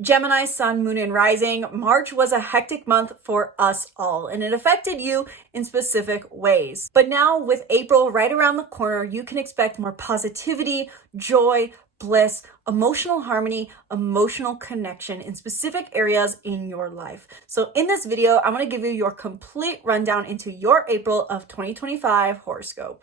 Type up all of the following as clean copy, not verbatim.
Gemini, Sun, Moon, and Rising, March was a hectic month for us all, and it affected you in specific ways. But now with April right around the corner, you can expect more positivity, joy, bliss, emotional harmony, emotional connection in specific areas in your life. So in this video, I'm going to give you your complete rundown into your April of 2025 horoscope.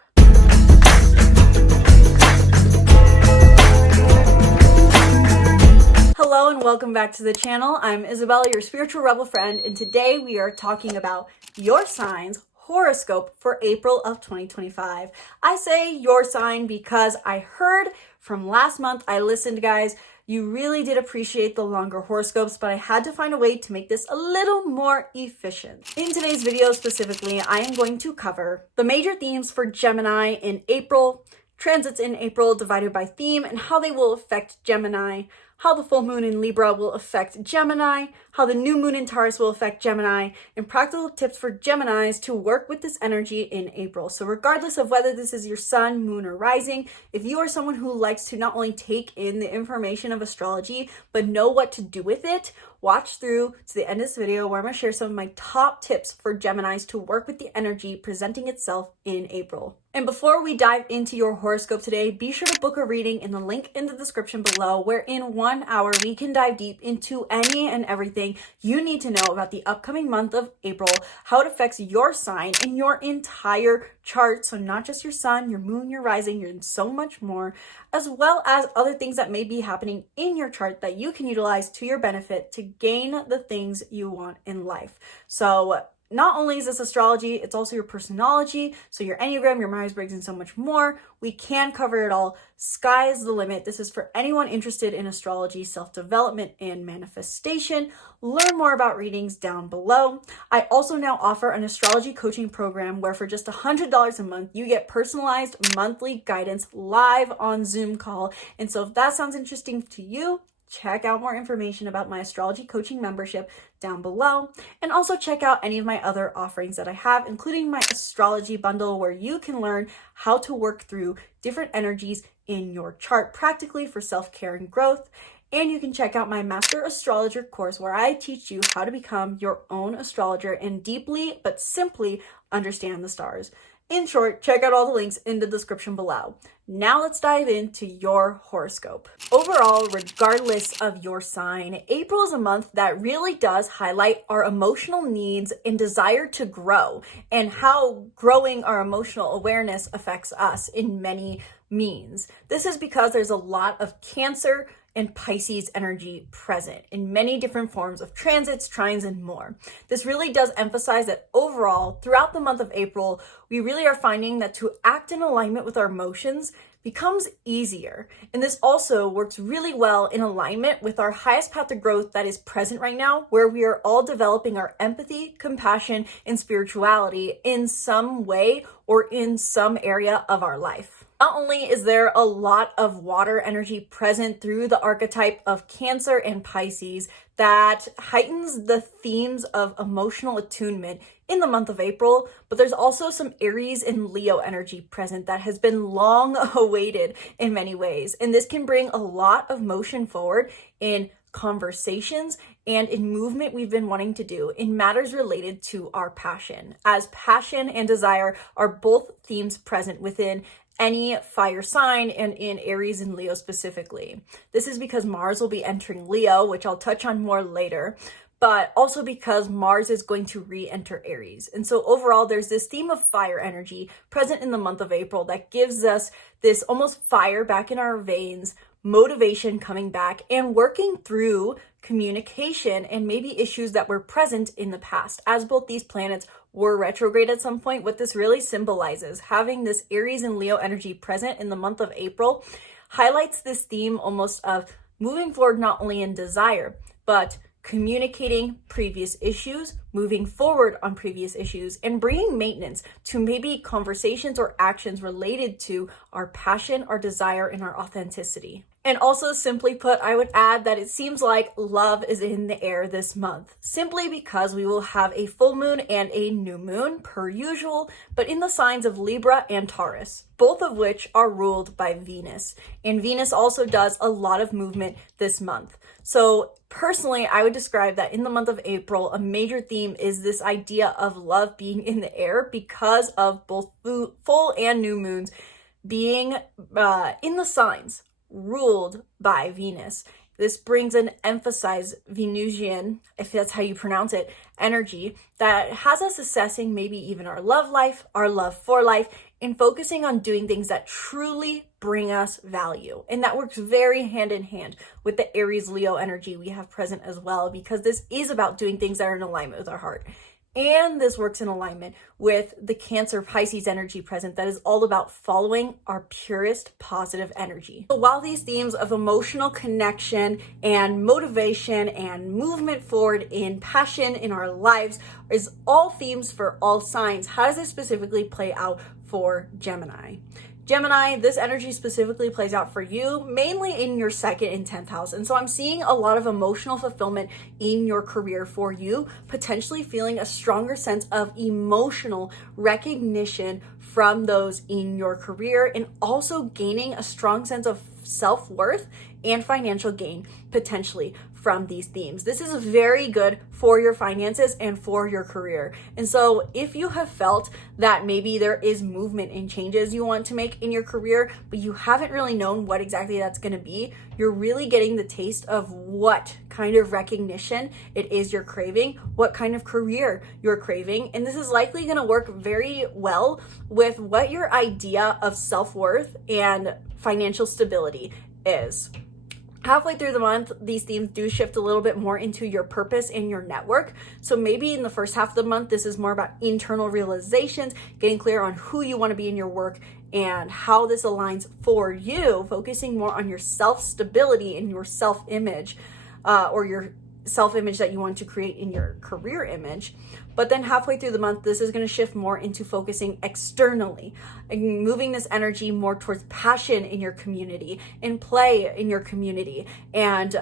Hello and welcome back to the channel. I'm Isabelle, your spiritual rebel friend, and today we are talking about your sign's horoscope for April of 2025. I say your sign because I heard from last month, I listened, guys, you really did appreciate the longer horoscopes, but I had to find a way to make this a little more efficient. In today's video specifically, I am going to cover the major themes for Gemini in April, transits in April divided by theme, and how they will affect Gemini, how the full moon in Libra will affect Gemini, how the new moon in Taurus will affect Gemini, and practical tips for Geminis to work with this energy in April. So regardless of whether this is your sun, moon, or rising, if you are someone who likes to not only take in the information of astrology, but know what to do with it, watch through to the end of this video where I'm going to share some of my top tips for Geminis to work with the energy presenting itself in April. And before we dive into your horoscope today, be sure to book a reading in the link in the description below, where in 1 hour we can dive deep into any and everything you need to know about the upcoming month of April, how it affects your sign and your entire chart. So not just your sun, your moon, your rising, and so much more, as well as other things that may be happening in your chart that you can utilize to your benefit to gain the things you want in life. So not only is this astrology, it's also your personology, so your Enneagram, your Myers-Briggs, and so much more. We can cover it all. Sky is the limit. This is for anyone interested in astrology, self-development, and manifestation. Learn more about readings down below. I also now offer an astrology coaching program where for just $100 a month, you get personalized monthly guidance live on Zoom call. And so if that sounds interesting to you, check out more information about my astrology coaching membership down below, and also check out any of my other offerings that I have, including my astrology bundle, where you can learn how to work through different energies in your chart practically for self-care and growth. And you can check out my Master Astrologer course, where I teach you how to become your own astrologer and deeply but simply understand the stars. In short, check out all the links in the description below. Now let's dive into your horoscope. Overall, regardless of your sign, April is a month that really does highlight our emotional needs and desire to grow, and how growing our emotional awareness affects us in many means. This is because there's a lot of Cancer and Pisces energy present in many different forms of transits, trines, and more. This really does emphasize that overall, throughout the month of April, we really are finding that to act in alignment with our emotions becomes easier. And this also works really well in alignment with our highest path to growth that is present right now, where we are all developing our empathy, compassion, and spirituality in some way or in some area of our life. Not only is there a lot of water energy present through the archetype of Cancer and Pisces that heightens the themes of emotional attunement in the month of April, but there's also some Aries and Leo energy present that has been long awaited in many ways. And this can bring a lot of motion forward in conversations and in movement we've been wanting to do in matters related to our passion, as passion and desire are both themes present within any fire sign, and in Aries and Leo specifically. This is because Mars will be entering Leo, which I'll touch on more later, but also because Mars is going to re-enter Aries. And so overall, there's this theme of fire energy present in the month of April that gives us this almost fire back in our veins, motivation coming back, and working through communication and maybe issues that were present in the past. As both these planets were retrograde at some point, what this really symbolizes, having this Aries and Leo energy present in the month of April, highlights this theme almost of moving forward not only in desire, but communicating previous issues, moving forward on previous issues, and bringing maintenance to maybe conversations or actions related to our passion, our desire, and our authenticity. And also, simply put, I would add that it seems like love is in the air this month, simply because we will have a full moon and a new moon, per usual, but in the signs of Libra and Taurus, both of which are ruled by Venus. And Venus also does a lot of movement this month. So personally, I would describe that in the month of April, a major theme is this idea of love being in the air because of both full and new moons being in the signs ruled by Venus. This brings an emphasized Venusian, if that's how you pronounce it, energy that has us assessing maybe even our love life, our love for life, and focusing on doing things that truly bring us value. And that works very hand in hand with the Aries Leo energy we have present as well, because this is about doing things that are in alignment with our heart. And this works in alignment with the Cancer Pisces energy present that is all about following our purest positive energy. So while these themes of emotional connection and motivation and movement forward in passion in our lives is all themes for all signs, how does this specifically play out for Gemini? Gemini, this energy specifically plays out for you mainly in your 2nd and 10th house. And so I'm seeing a lot of emotional fulfillment in your career for you, potentially feeling a stronger sense of emotional recognition from those in your career, and also gaining a strong sense of self-worth and financial gain potentially from these themes. This is very good for your finances and for your career. And so if you have felt that maybe there is movement and changes you want to make in your career, but you haven't really known what exactly that's going to be, you're really getting the taste of what kind of recognition it is you're craving, what kind of career you're craving. And this is likely going to work very well with what your idea of self-worth and financial stability is. Halfway through the month, these themes do shift a little bit more into your purpose and your network. So maybe in the first half of the month, this is more about internal realizations, getting clear on who you want to be in your work and how this aligns for you, focusing more on your self-stability and your self-image, or your self-image that you want to create in your career image. But then halfway through the month, this is going to shift more into focusing externally and moving this energy more towards passion in your community and play in your community, and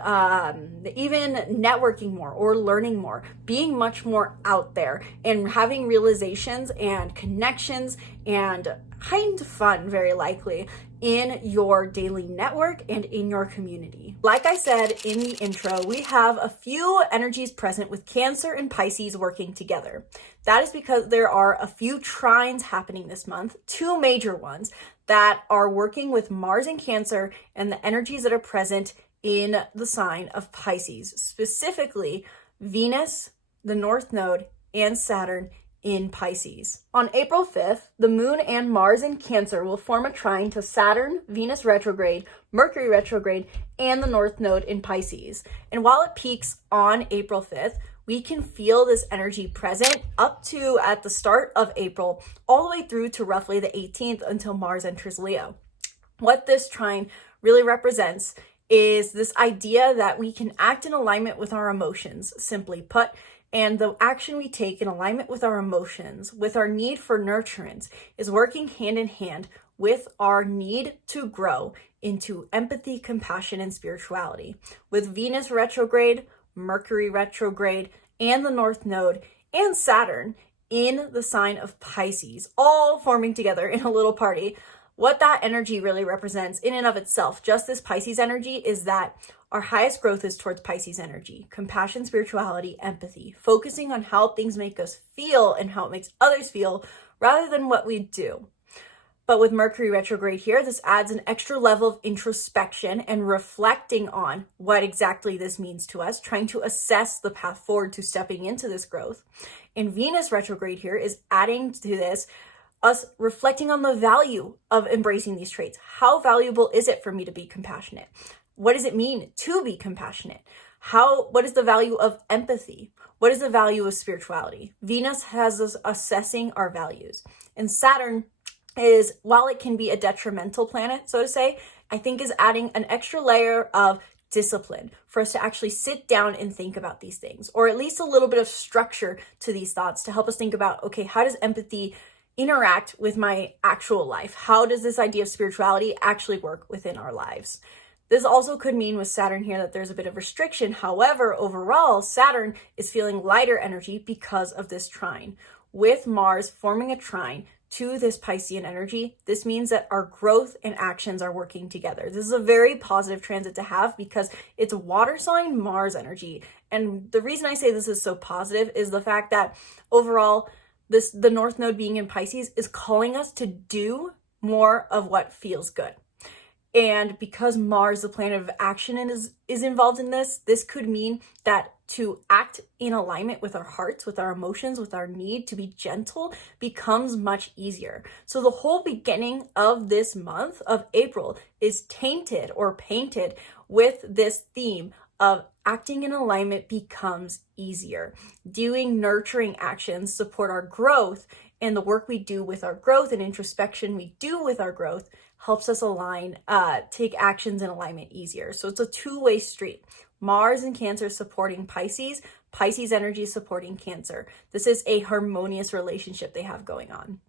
even networking more or learning more, being much more out there and having realizations and connections and kind of fun, very likely, in your daily network and in your community. Like I said in the intro, we have a few energies present with Cancer and Pisces working together. That is because there are a few trines happening this month, 2 major ones that are working with Mars in Cancer and the energies that are present in the sign of Pisces, specifically Venus, the North Node, and Saturn in Pisces. On April 5th, the Moon and Mars in Cancer will form a trine to Saturn, Venus retrograde, Mercury retrograde, and the North Node in Pisces. And while it peaks on April 5th, we can feel this energy present up to at the start of April, all the way through to roughly the 18th until Mars enters Leo. What this trine really represents is this idea that we can act in alignment with our emotions, simply put. And the action we take in alignment with our emotions, with our need for nurturance, is working hand in hand with our need to grow into empathy, compassion, and spirituality. With Venus retrograde, Mercury retrograde, and the North Node, and Saturn in the sign of Pisces, all forming together in a little party, what that energy really represents in and of itself, just this Pisces energy, is that our highest growth is towards Pisces energy, compassion, spirituality, empathy, focusing on how things make us feel and how it makes others feel rather than what we do. But with Mercury retrograde here, this adds an extra level of introspection and reflecting on what exactly this means to us, trying to assess the path forward to stepping into this growth. And Venus retrograde here is adding to this us reflecting on the value of embracing these traits. How valuable is it for me to be compassionate? What does it mean to be compassionate? What is the value of empathy? What is the value of spirituality? Venus has us assessing our values. And Saturn is, while it can be a detrimental planet, so to say, I think is adding an extra layer of discipline for us to actually sit down and think about these things, or at least a little bit of structure to these thoughts to help us think about, okay, how does empathy interact with my actual life? How does this idea of spirituality actually work within our lives? This also could mean with Saturn here that there's a bit of restriction. However, overall, Saturn is feeling lighter energy because of this trine. With Mars forming a trine to this Piscean energy, this means that our growth and actions are working together. This is a very positive transit to have because it's water sign Mars energy. And the reason I say this is so positive is the fact that overall, the North Node being in Pisces is calling us to do more of what feels good. And because Mars, the planet of action, is involved in this could mean that to act in alignment with our hearts, with our emotions, with our need to be gentle becomes much easier. So the whole beginning of this month of April is tainted or painted with this theme of acting in alignment becomes easier. Doing nurturing actions support our growth, and the work we do with our growth and introspection we do with our growth helps us align, take actions in alignment easier. So it's a two-way street. Mars and Cancer supporting Pisces, Pisces energy supporting Cancer. This is a harmonious relationship they have going on.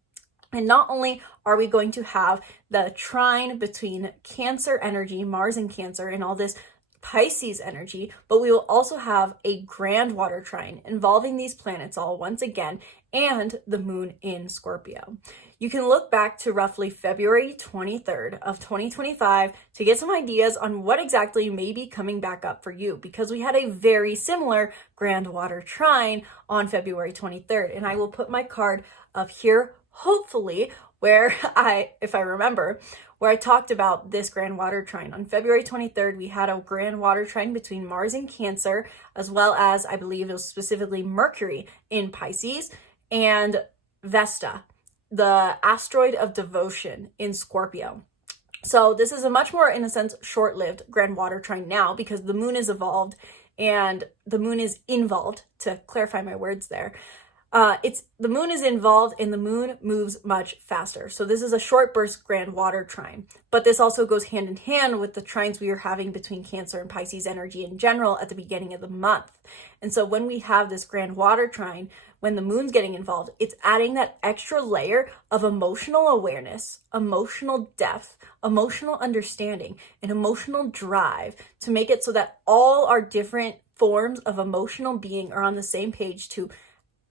And not only are we going to have the trine between Cancer energy, Mars and Cancer, and all this Pisces energy, but we will also have a grand water trine involving these planets all once again, and the moon in Scorpio. You can look back to roughly February 23rd of 2025 to get some ideas on what exactly may be coming back up for you, because we had a very similar grand water trine on February 23rd. And I will put my card up here, hopefully, where if I remember, where I talked about this grand water trine. On February 23rd, we had a grand water trine between Mars and Cancer, as well as, I believe it was specifically Mercury in Pisces, and Vesta, the asteroid of devotion, in Scorpio. So this is a much more, in a sense, short-lived grand water trine now because the moon is evolved and the moon is involved, to clarify my words there. The moon is involved and the moon moves much faster. So this is a short burst grand water trine, but this also goes hand in hand with the trines we are having between Cancer and Pisces energy in general at the beginning of the month. And so when we have this grand water trine, when the moon's getting involved, it's adding that extra layer of emotional awareness, emotional depth, emotional understanding, and emotional drive to make it so that all our different forms of emotional being are on the same page to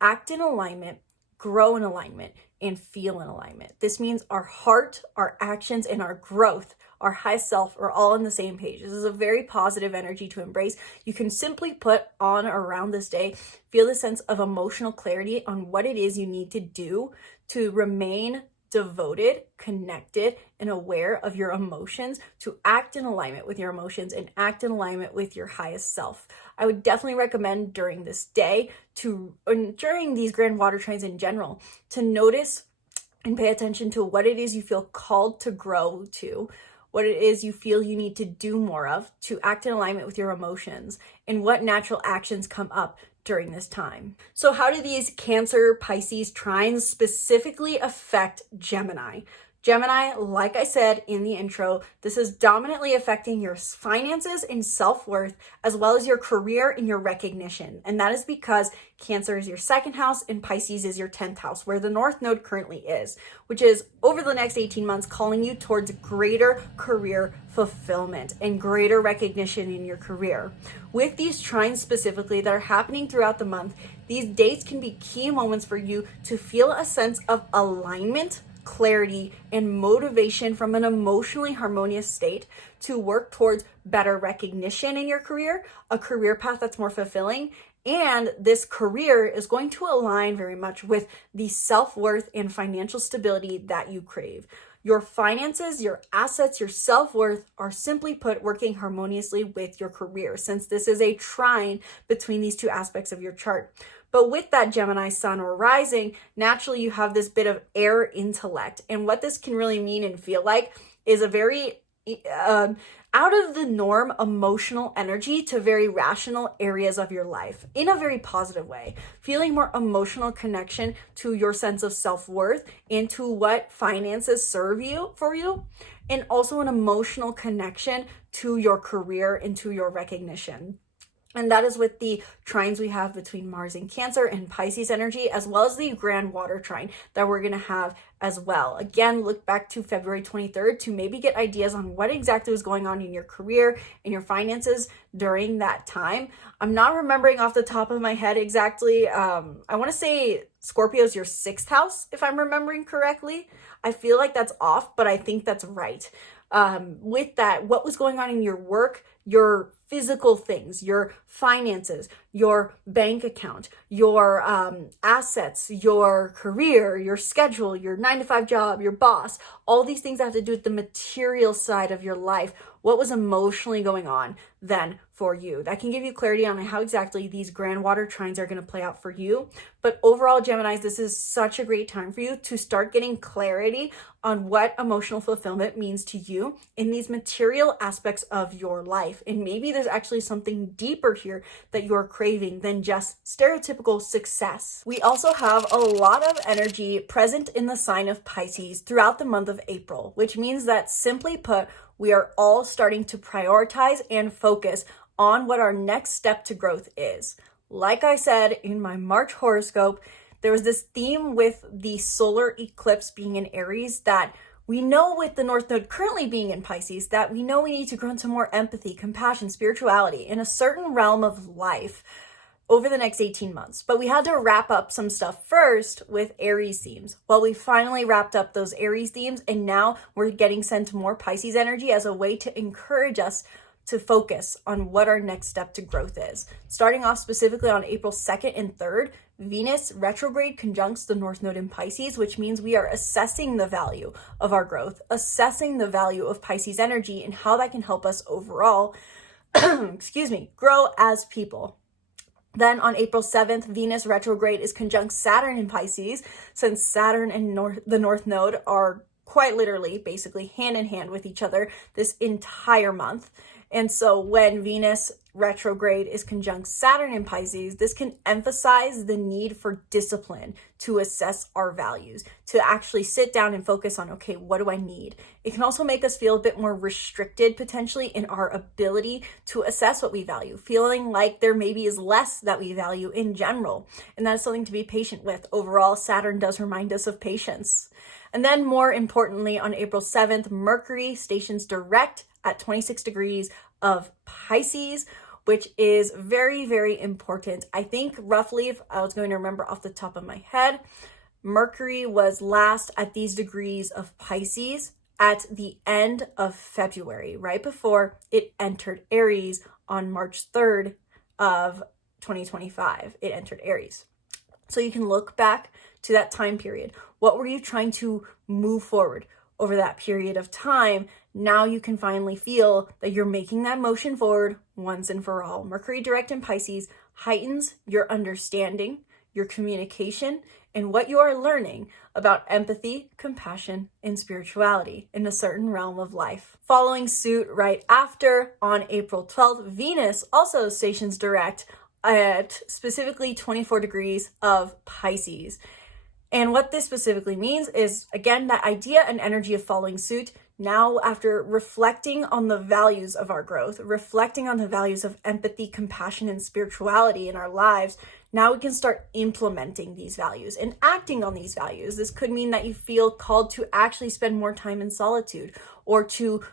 act in alignment, grow in alignment, and feel in alignment. This means our heart, our actions, and our growth, our high self, are all on the same page. This is a very positive energy to embrace. You can simply put on around this day, feel the sense of emotional clarity on what it is you need to do to remain devoted, connected, and aware of your emotions, to act in alignment with your emotions and act in alignment with your highest self. I would definitely recommend during this day during these grand water trines in general, to notice and pay attention to what it is you feel called to grow to, what it is you feel you need to do more of to act in alignment with your emotions, and what natural actions come up during this time. So how do these Cancer Pisces trines specifically affect Gemini? Gemini, like I said in the intro, this is dominantly affecting your finances and self-worth, as well as your career and your recognition. And that is because Cancer is your second house and Pisces is your 10th house, where the North Node currently is, which is over the next 18 months calling you towards greater career fulfillment and greater recognition in your career. With these trines specifically that are happening throughout the month, these dates can be key moments for you to feel a sense of alignment, clarity, and motivation from an emotionally harmonious state to work towards better recognition in your career, a career path that's more fulfilling. And this career is going to align very much with the self-worth and financial stability that you crave. Your finances, your assets, your self-worth are, simply put, working harmoniously with your career, since this is a trine between these two aspects of your chart. But with that Gemini sun or rising, naturally you have this bit of air intellect. And what this can really mean and feel like is a very out of the norm emotional energy to very rational areas of your life in a very positive way, feeling more emotional connection to your sense of self-worth and to what finances serve for you, and also an emotional connection to your career and to your recognition. And that is with the trines we have between Mars and Cancer and Pisces energy, as well as the grand water trine that we're going to have as well. Again, look back to February 23rd to maybe get ideas on what exactly was going on in your career and your finances during that time. I'm not remembering off the top of my head exactly. I want to say Scorpio's your 6th house, if I'm remembering correctly. I feel like that's off, but I think that's right. With that, what was going on in your work, your physical things, your finances, your bank account, your assets, your career, your schedule, your 9-to-5 job, your boss, all these things that have to do with the material side of your life. What was emotionally going on then for you? That can give you clarity on how exactly these grand water trines are going to play out for you. But overall, Geminis, this is such a great time for you to start getting clarity on what emotional fulfillment means to you in these material aspects of your life. And maybe there's actually something deeper here that you're craving than just stereotypical success. We also have a lot of energy present in the sign of Pisces throughout the month of April, which means that, simply put, we are all starting to prioritize and focus on what our next step to growth is. Like I said in my March horoscope, there was this theme with the solar eclipse being in Aries that we know, with the North Node currently being in Pisces, that we know we need to grow into more empathy, compassion, spirituality in a certain realm of life over the next 18 months. But we had to wrap up some stuff first with Aries themes. Well, we finally wrapped up those Aries themes, and now we're getting sent more Pisces energy as a way to encourage us to focus on what our next step to growth is. Starting off specifically on April 2nd and 3rd, Venus retrograde conjuncts the North Node in Pisces, which means we are assessing the value of our growth, assessing the value of Pisces energy and how that can help us overall, grow as people. Then on April 7th, Venus retrograde is conjunct Saturn in Pisces, since Saturn and the North Node are quite literally basically hand in hand with each other this entire month. And so when Venus retrograde is conjunct Saturn in Pisces, this can emphasize the need for discipline to assess our values, to actually sit down and focus on, okay, what do I need? It can also make us feel a bit more restricted potentially in our ability to assess what we value, feeling like there maybe is less that we value in general. And that's something to be patient with. Overall, Saturn does remind us of patience. And then more importantly, on April 7th, Mercury stations direct at 26 degrees of Pisces, which is very, very important. I think roughly, if I was going to remember off the top of my head, Mercury was last at these degrees of Pisces at the end of February, right before it entered Aries on March 3rd of 2025. It entered Aries. So you can look back to that time period. What were you trying to move forward over that period of time? Now you can finally feel that you're making that motion forward once and for all. Mercury direct in Pisces heightens your understanding, your communication, and what you are learning about empathy, compassion, and spirituality in a certain realm of life. Following suit right after, on April 12th, Venus also stations direct at specifically 24 degrees of Pisces. And what this specifically means is, again, that idea and energy of following suit. Now, after reflecting on the values of our growth, reflecting on the values of empathy, compassion, and spirituality in our lives, now we can start implementing these values and acting on these values. This could mean that you feel called to actually spend more time in solitude, or to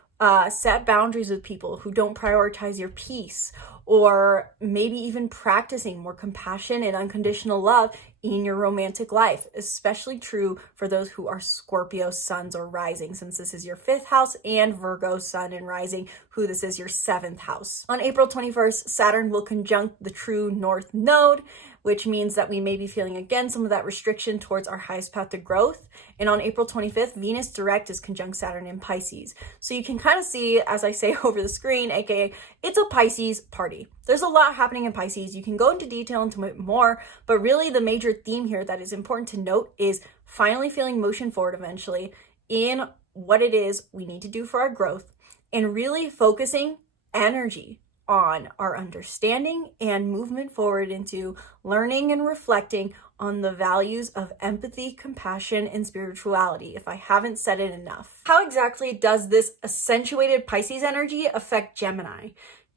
set boundaries with people who don't prioritize your peace, or maybe even practicing more compassion and unconditional love in your romantic life, especially true for those who are Scorpio suns or rising, since this is your 5th house, and Virgo sun and rising, who this is your 7th house. On April 21st, Saturn will conjunct the true North Node, which means that we may be feeling again some of that restriction towards our highest path to growth. And on April 25th, Venus direct is conjunct Saturn in Pisces. So you can kind of see, as I say over the screen, aka it's a Pisces party. There's a lot happening in Pisces. You can go into detail into it more, but really the major theme here that is important to note is finally feeling motion forward eventually in what it is we need to do for our growth, and really focusing energy on our understanding and movement forward into learning and reflecting on the values of empathy, compassion, and spirituality, if I haven't said it enough. How exactly does this accentuated Pisces energy affect Gemini?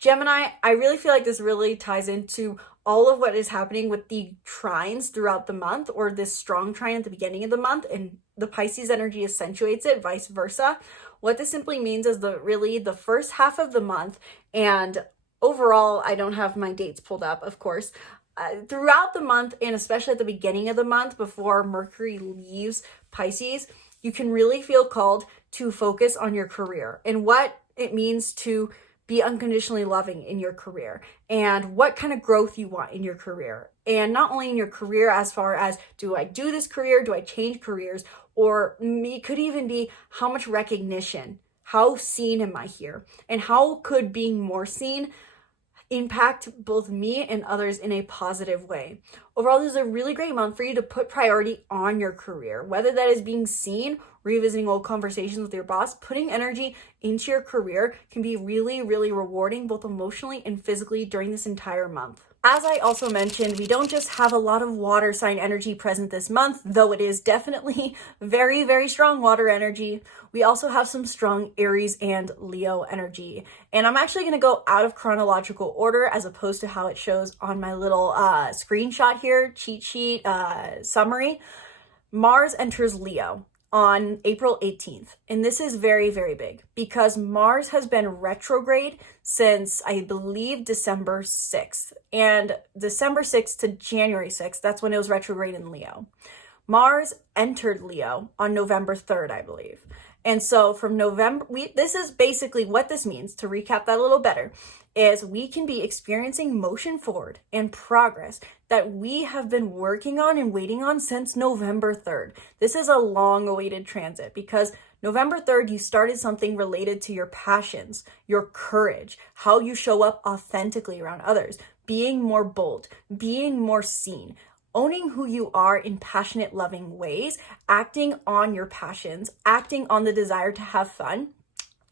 Gemini, I really feel like this really ties into all of what is happening with the trines throughout the month, or this strong trine at the beginning of the month, and the Pisces energy accentuates it, vice versa. What this simply means is the first half of the month, and overall, I don't have my dates pulled up, of course, throughout the month, and especially at the beginning of the month before Mercury leaves Pisces, you can really feel called to focus on your career and what it means to be unconditionally loving in your career and what kind of growth you want in your career. And not only in your career as far as, do I do this career? Do I change careers? Or it could even be how much recognition, how seen am I here? And how could being more seen impact both me and others in a positive way? Overall, this is a really great month for you to put priority on your career, whether that is being seen, revisiting old conversations with your boss. Putting energy into your career can be really, really rewarding, both emotionally and physically, during this entire month. As I also mentioned, we don't just have a lot of water sign energy present this month, though it is definitely very, very strong water energy. We also have some strong Aries and Leo energy. And I'm actually going to go out of chronological order as opposed to how it shows on my little screenshot here, cheat sheet summary. Mars enters Leo on April 18th. And this is very, very big because Mars has been retrograde since, I believe, December 6th. And December 6th to January 6th, that's when it was retrograde in Leo. Mars entered Leo on November 3rd, I believe. And so from November, this is basically what this means, to recap that a little better, is we can be experiencing motion forward and progress that we have been working on and waiting on since November 3rd. This is a long-awaited transit because November 3rd, you started something related to your passions, your courage, how you show up authentically around others, being more bold, being more seen, owning who you are in passionate, loving ways, acting on your passions, acting on the desire to have fun.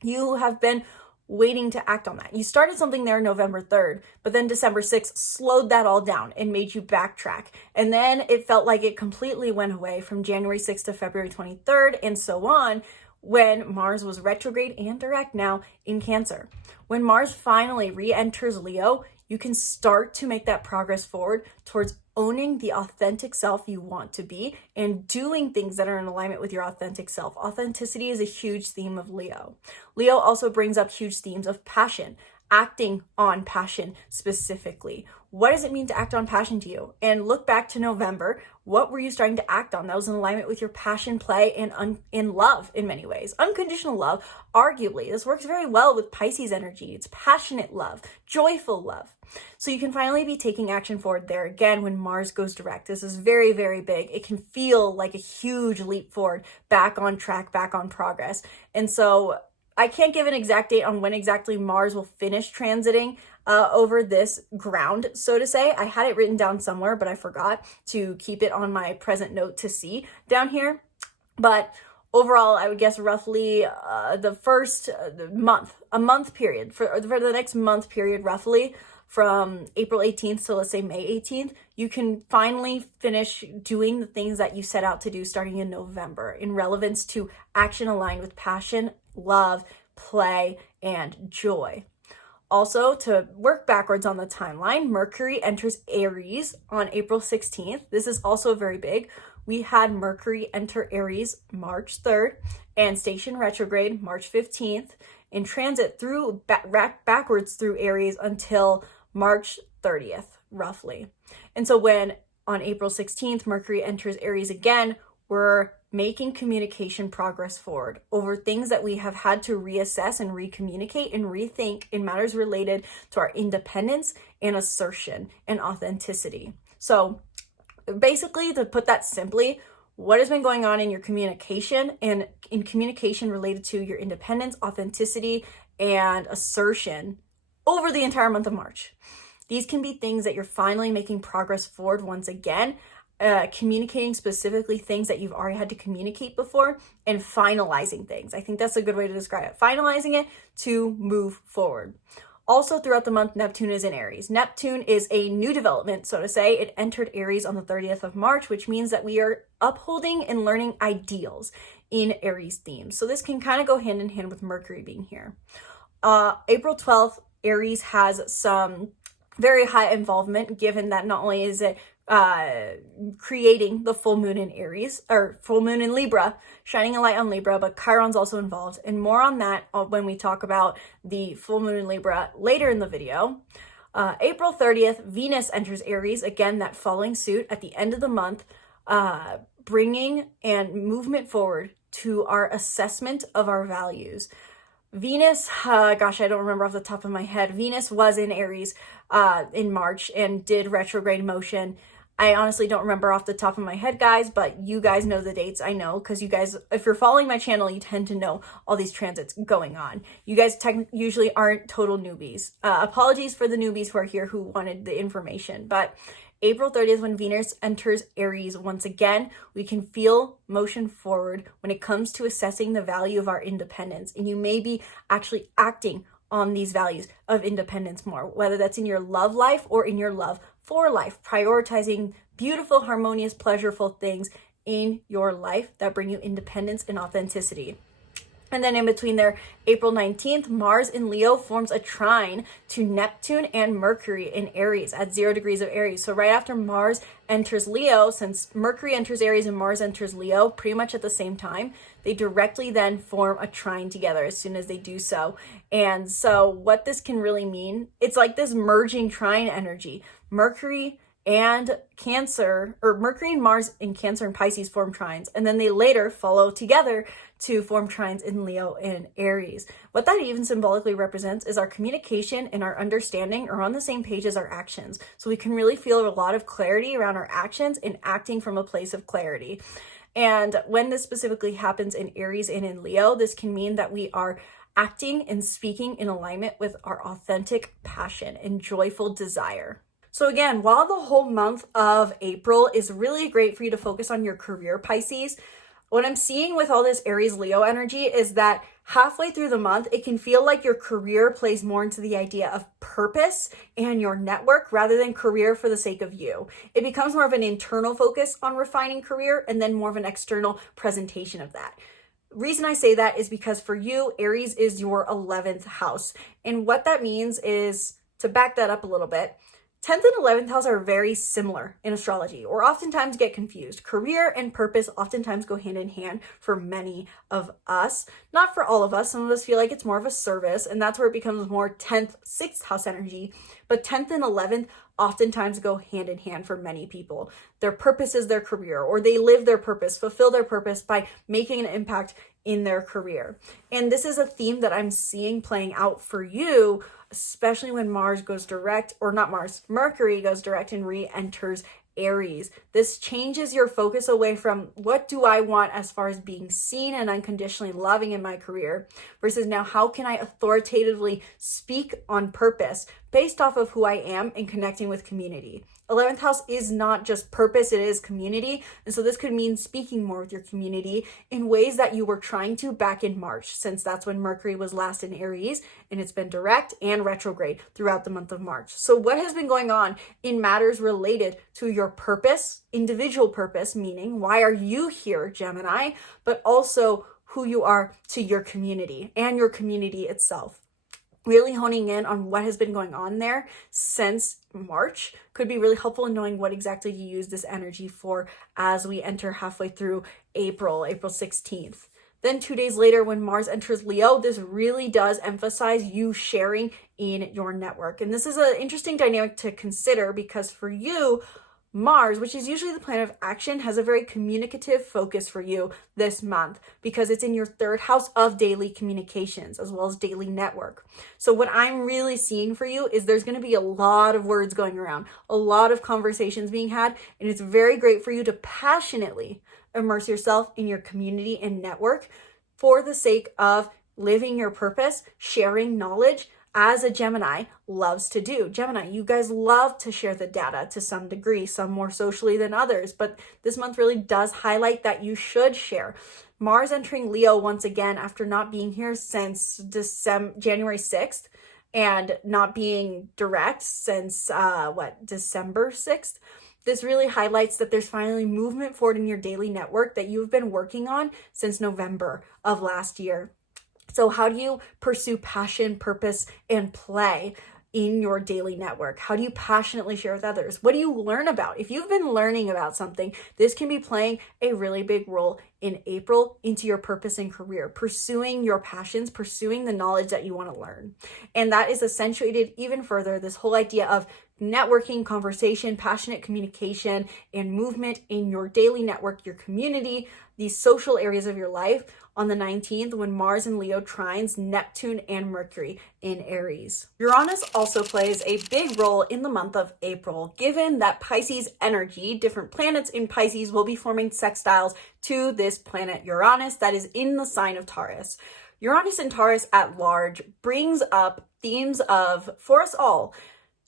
You have been waiting to act on that. You started something there November 3rd, but then December 6th slowed that all down and made you backtrack. And then it felt like it completely went away from January 6th to February 23rd and so on, when Mars was retrograde and direct now in Cancer. When Mars finally re-enters Leo, you can start to make that progress forward towards owning the authentic self you want to be and doing things that are in alignment with your authentic self. Authenticity is a huge theme of Leo. Leo also brings up huge themes of passion, acting on passion specifically. What does it mean to act on passion to you? And look back to November. What were you starting to act on that was in alignment with your passion, play, and in love in many ways? Unconditional love, arguably. This works very well with Pisces energy. It's passionate love, joyful love. So you can finally be taking action forward there again when Mars goes direct. This is very, very big. It can feel like a huge leap forward, back on track, back on progress. And so I can't give an exact date on when exactly Mars will finish transiting over this ground, so to say. I had it written down somewhere, but I forgot to keep it on my present note to see down here. But overall, I would guess roughly the first month, a month period, for the next month period, roughly from April 18th to, let's say, May 18th, you can finally finish doing the things that you set out to do starting in November in relevance to action aligned with passion, love, play, and joy. Also, to work backwards on the timeline, Mercury enters Aries on April 16th. This is also very big. We had Mercury enter Aries March 3rd and station retrograde March 15th and transit through backwards through Aries until March 30th, roughly. And so when on April 16th, Mercury enters Aries again, we're making communication progress forward over things that we have had to reassess and recommunicate and rethink in matters related to our independence and assertion and authenticity. So basically, to put that simply, what has been going on in your communication and in communication related to your independence, authenticity, and assertion over the entire month of March. These can be things that you're finally making progress forward once again, communicating specifically things that you've already had to communicate before, and finalizing things. I think that's a good way to describe it. Finalizing it to move forward. Also throughout the month, Neptune is in Aries. Neptune is a new development, so to say. It entered Aries on the 30th of March, which means that we are upholding and learning ideals in Aries themes. So this can kind of go hand in hand with Mercury being here. April 12th, Aries has some very high involvement, given that not only is it creating the full moon in Aries, or full moon in Libra, shining a light on Libra, but Chiron's also involved. And more on that when we talk about the full moon in Libra later in the video. April 30th, Venus enters Aries, again, that following suit at the end of the month, bringing and movement forward to our assessment of our values. Venus, gosh, I don't remember off the top of my head. Venus was in Aries in March and did retrograde motion. I honestly don't remember off the top of my head, guys, but you guys know the dates. I know, because you guys, if you're following my channel, you tend to know all these transits going on. You guys usually aren't total newbies. Apologies for the newbies who are here who wanted the information, but April 30th, when Venus enters Aries, once again, we can feel motion forward when it comes to assessing the value of our independence. And you may be actually acting on these values of independence more, whether that's in your love life or in your love for life, prioritizing beautiful, harmonious, pleasureful things in your life that bring you independence and authenticity. And then in between there, April 19th, Mars in Leo forms a trine to Neptune and Mercury in Aries at 0 degrees of Aries. So right after Mars enters Leo, since Mercury enters Aries and Mars enters Leo pretty much at the same time, they directly then form a trine together as soon as they do so. And so what this can really mean, it's like this merging trine energy. Mercury and Cancer, or Mercury and Mars in Cancer and Pisces form trines, and then they later follow together to form trines in Leo and Aries. What that even symbolically represents is our communication and our understanding are on the same page as our actions. So we can really feel a lot of clarity around our actions and acting from a place of clarity. And when this specifically happens in Aries and in Leo, this can mean that we are acting and speaking in alignment with our authentic passion and joyful desire. So again, while the whole month of April is really great for you to focus on your career, Pisces, what I'm seeing with all this Aries Leo energy is that halfway through the month, it can feel like your career plays more into the idea of purpose and your network rather than career for the sake of you. It becomes more of an internal focus on refining career and then more of an external presentation of that. Reason I say that is because for you, Aries is your 11th house. And what that means is, to back that up a little bit, 10th and 11th house are very similar in astrology, or oftentimes get confused. Career and purpose oftentimes go hand in hand for many of us. Not for all of us. Some of us feel like it's more of a service, and that's where it becomes more 10th, 6th house energy. But 10th and 11th oftentimes go hand in hand for many people. Their purpose is their career, or they live their purpose, fulfill their purpose by making an impact in their career. And this is a theme that I'm seeing playing out for you, especially when Mars goes direct, or not Mars, Mercury goes direct and re-enters Aries. This changes your focus away from what do I want as far as being seen and unconditionally loving in my career versus now how can I authoritatively speak on purpose based off of who I am and connecting with community. 11th house is not just purpose, it is community. And so this could mean speaking more with your community in ways that you were trying to back in March, since that's when Mercury was last in Aries and it's been direct and retrograde throughout the month of March. So what has been going on in matters related to your purpose, individual purpose, meaning why are you here, Gemini, but also who you are to your community and your community itself. Really honing in on what has been going on there since March could be really helpful in knowing what exactly you use this energy for as we enter halfway through April 16th. Then 2 days later, when Mars enters Leo, this really does emphasize you sharing in your network. And this is an interesting dynamic to consider because for you, Mars, which is usually the planet of action, has a very communicative focus for you this month because it's in your 3rd house of daily communications as well as daily network. So what I'm really seeing for you is there's going to be a lot of words going around, a lot of conversations being had, and it's very great for you to passionately immerse yourself in your community and network for the sake of living your purpose, sharing knowledge, as a Gemini loves to do. Gemini, you guys love to share the data to some degree, some more socially than others, but this month really does highlight that you should share. Mars entering Leo once again after not being here since January 6th and not being direct since December 6th. This really highlights that there's finally movement forward in your daily network that you've been working on since November of last year. So how do you pursue passion, purpose, and play in your daily network? How do you passionately share with others? What do you learn about? If you've been learning about something, this can be playing a really big role in April into your purpose and career, pursuing your passions, pursuing the knowledge that you want to learn. And that is accentuated even further, this whole idea of networking, conversation, passionate communication, and movement in your daily network, your community, these social areas of your life on the 19th when Mars and Leo trines Neptune and Mercury in Aries. Uranus also plays a big role in the month of April, given that Pisces energy, different planets in Pisces will be forming sextiles to this planet Uranus that is in the sign of Taurus. Uranus and Taurus at large brings up themes of, for us all,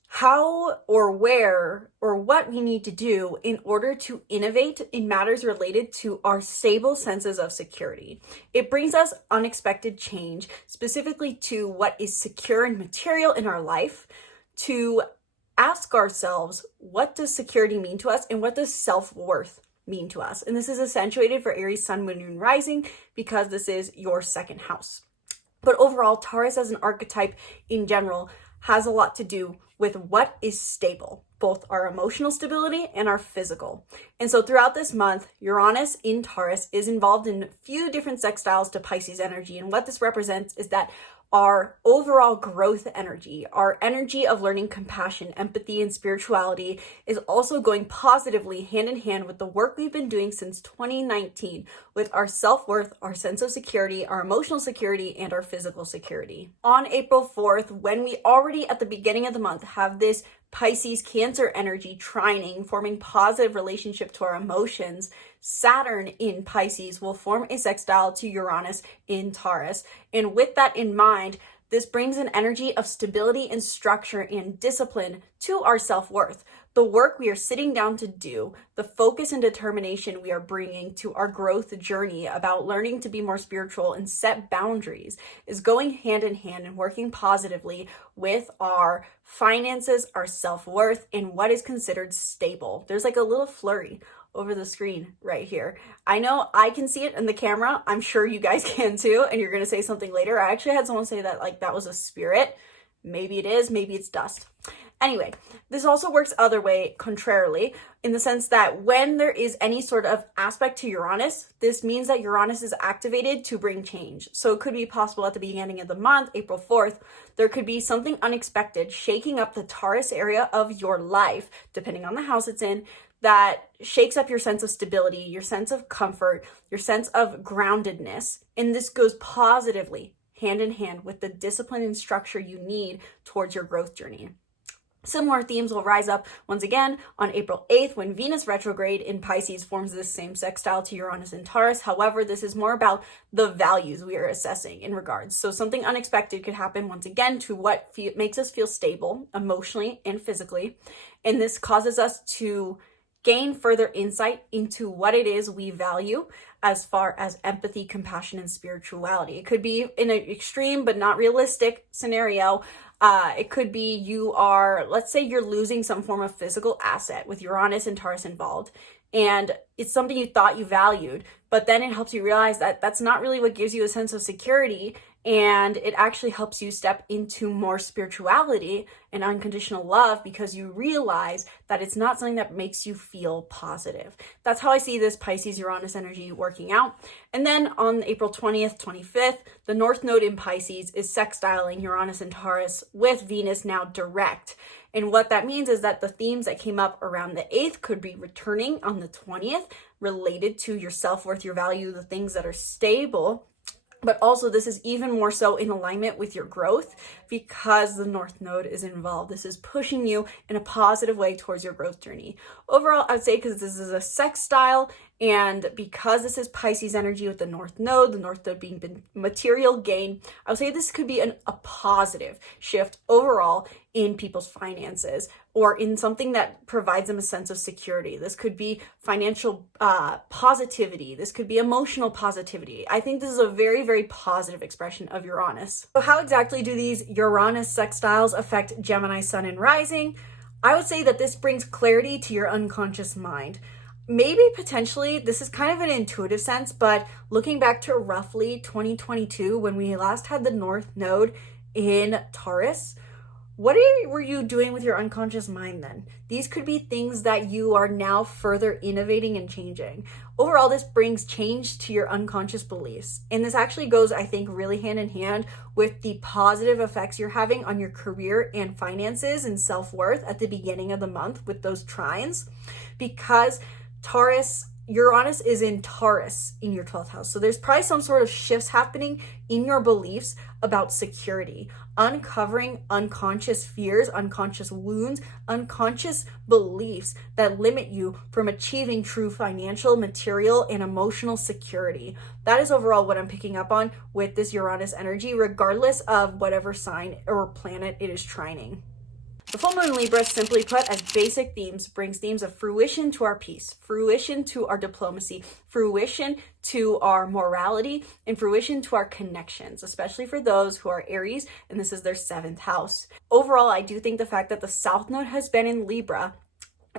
how or where or what we need to do in order to innovate in matters related to our stable senses of security. It brings us unexpected change, specifically to what is secure and material in our life, to ask ourselves, what does security mean to us and what does self-worth mean to us? And this is accentuated for Aries sun, moon, and rising because this is your second house. But overall, Taurus as an archetype in general has a lot to do with what is stable, both our emotional stability and our physical. And so throughout this month, Uranus in Taurus is involved in a few different sextiles to Pisces energy. And what this represents is that our overall growth energy, our energy of learning compassion, empathy, and spirituality is also going positively hand in hand with the work we've been doing since 2019 with our self-worth, our sense of security, our emotional security, and our physical security. On April 4th, when we already at the beginning of the month have this Pisces Cancer energy trining, forming positive relationship to our emotions, Saturn in Pisces will form a sextile to Uranus in Taurus. And with that in mind, this brings an energy of stability and structure and discipline to our self-worth. The work we are sitting down to do, the focus and determination we are bringing to our growth journey about learning to be more spiritual and set boundaries is going hand in hand and working positively with our finances, our self-worth, and what is considered stable. There's like a little flurry over the screen right here. I know I can see it in the camera. I'm sure you guys can too, and you're going to say something later. I actually had someone say that like that was a spirit. Maybe it is, maybe it's dust. Anyway, this also works other way, contrarily, in the sense that when there is any sort of aspect to Uranus, this means that Uranus is activated to bring change. So it could be possible at the beginning of the month, April 4th, there could be something unexpected shaking up the Taurus area of your life, depending on the house it's in, that shakes up your sense of stability, your sense of comfort, your sense of groundedness. And this goes positively hand in hand with the discipline and structure you need towards your growth journey. Similar themes will rise up once again on April 8th when Venus retrograde in Pisces forms this same sextile to Uranus and Taurus. However, this is more about the values we are assessing in regards. So something unexpected could happen once again to what makes us feel stable emotionally and physically. And this causes us to gain further insight into what it is we value as far as empathy, compassion, and spirituality. It could be in an extreme but not realistic scenario. It could be let's say you're losing some form of physical asset with Uranus and Taurus involved, and it's something you thought you valued, but then it helps you realize that that's not really what gives you a sense of security, and it actually helps you step into more spirituality and unconditional love because you realize that it's not something that makes you feel positive. That's how I see this Pisces Uranus energy working out. And then on April 20th, 25th, the North Node in Pisces is sextiling Uranus and Taurus with Venus now direct. And what that means is that the themes that came up around the 8th could be returning on the 20th, related to your self-worth, your value, the things that are stable. But also this is even more so in alignment with your growth because the North Node is involved. This is pushing you in a positive way towards your growth journey. Overall, I would say because this is a sextile and because this is Pisces energy with the North Node being material gain, I would say this could be a positive shift overall in people's finances or in something that provides them a sense of security. This could be financial positivity. This could be emotional positivity. I think this is a very, very positive expression of Uranus. So how exactly do these Uranus sextiles affect Gemini sun and rising? I would say that this brings clarity to your unconscious mind. maybe potentially, this is kind of an intuitive sense, but looking back to roughly 2022 when we last had the North Node in Taurus, what were you doing with your unconscious mind then? These could be things that you are now further innovating and changing. Overall, this brings change to your unconscious beliefs. And this actually goes, I think, really hand in hand with the positive effects you're having on your career and finances and self-worth at the beginning of the month with those trines. Because Uranus is in Taurus in your 12th house. So there's probably some sort of shifts happening in your beliefs about security, uncovering unconscious fears, unconscious wounds, unconscious beliefs that limit you from achieving true financial, material, and emotional security. That is overall what I'm picking up on with this Uranus energy, regardless of whatever sign or planet it is trining. The full moon in Libra, simply put, as basic themes, brings themes of fruition to our peace, fruition to our diplomacy, fruition to our morality, and fruition to our connections, especially for those who are Aries, and this is their 7th house. Overall, I do think the fact that the South Node has been in Libra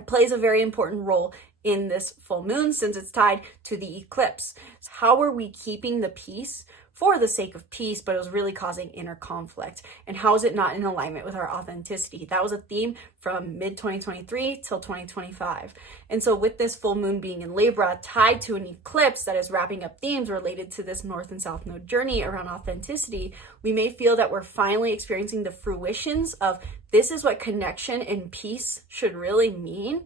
plays a very important role in this full moon since it's tied to the eclipse. How are we keeping the peace for the sake of peace, but it was really causing inner conflict? And how is it not in alignment with our authenticity? That was a theme from mid-2023 till 2025. And so with this full moon being in Libra, tied to an eclipse that is wrapping up themes related to this North and South Node journey around authenticity, we may feel that we're finally experiencing the fruitions of this is what connection and peace should really mean,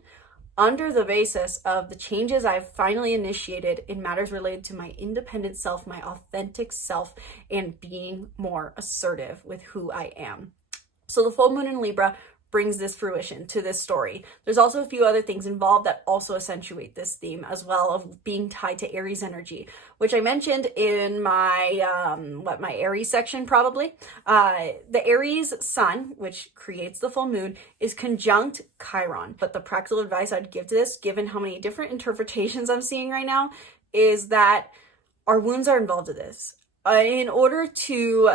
under the basis of the changes I've finally initiated in matters related to my independent self, my authentic self, and being more assertive with who I am. So the full moon in Libra brings this fruition to this story. There's also a few other things involved that also accentuate this theme as well of being tied to Aries energy, which I mentioned in my, my Aries section probably. The Aries sun, which creates the full moon, is conjunct Chiron. But the practical advice I'd give to this, given how many different interpretations I'm seeing right now, is that our wounds are involved in this. In order to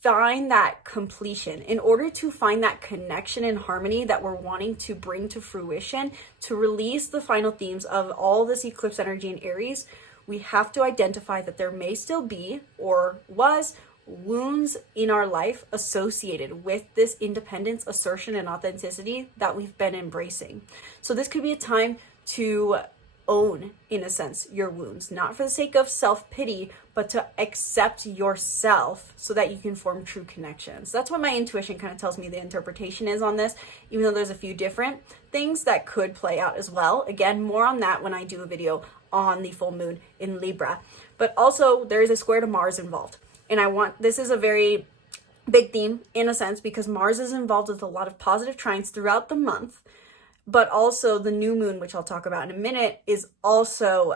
find that completion, in order to find that connection and harmony that we're wanting to bring to fruition, to release the final themes of all this eclipse energy in Aries, we have to identify that there may still be or was wounds in our life associated with this independence, assertion, and authenticity that we've been embracing. So this could be a time to own, in a sense, your wounds, not for the sake of self-pity, but to accept yourself so that you can form true connections. That's what my intuition kind of tells me the interpretation is on this, even though there's a few different things that could play out as well. Again, more on that when I do a video on the full moon in Libra. But also there is a square to Mars involved. And this is a very big theme in a sense because Mars is involved with a lot of positive trines throughout the month. But also the new moon, which I'll talk about in a minute, is also